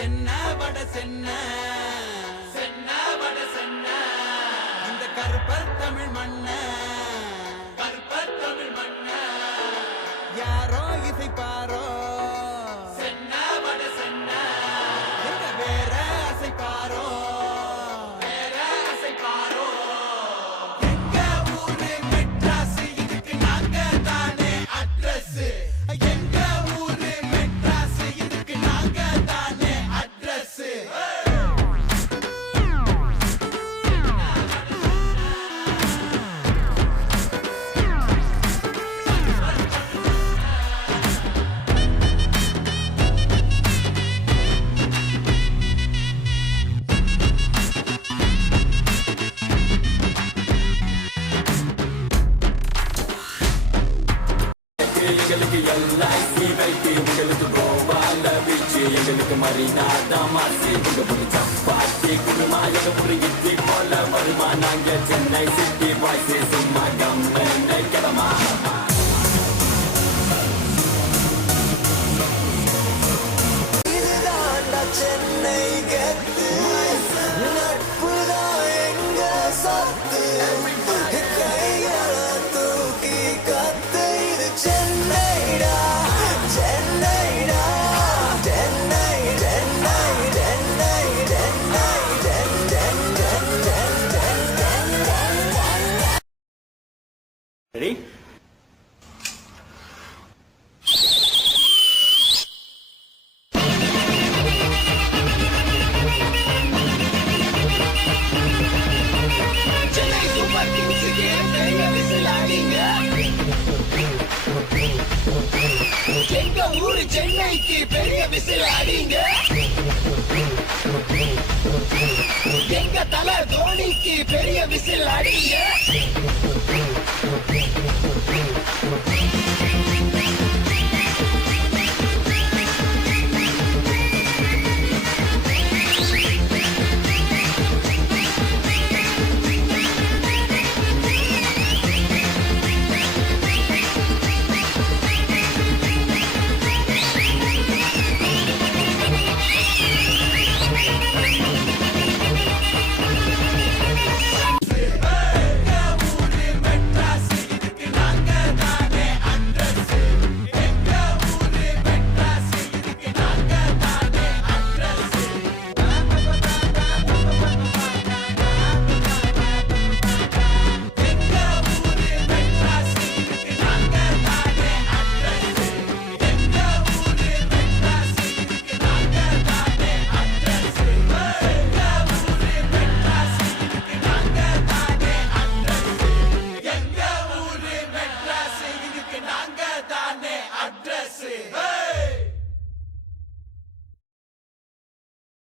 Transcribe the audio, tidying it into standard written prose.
சென்ன வட சென்ன சென்ன வட சென்ன இந்த கருப்பர் தமிழ் மண்ண கருப்பர் தமிழ் மண்ண யாரோ இசைப்பாரோ சென்ன வட சென்ன எங்க வேற அசைப்பாரோ வேற அசைப்பாரோ எங்க ஊரு மெட்ராஸ் இதுக்கு நாங்க தானே அட்ரஸ் எங்க ஊரு மெட்ராஸ் இதுக்கு நாங்க தானே அட்ரஸ் எங்களுக்கு எல்ஐசி வைத்து உங்களுக்கு கோவால பீச்சு எங்களுக்கு மரினா தமாசி உங்க ஒரு சப்பாத்தி குருமா எங்க ஒரு இட்லி போல வருமா நாங்க சென்னை சிட்டி பாய்ஸ் சும்மா கம்மனை கிளமா சென்னை கத்து நட்புதான் எங்க சத்து கைகளை தூக்கி கத்து இது சென்னைடா சென்னைடா சென்னை சென்னை சென்னை சென்னை Ready? எங்க ஊரு சென்னைக்கு பெரிய விசில் அடிங்க எங்க தலை தோனிக்கு பெரிய விசில் அடிங்க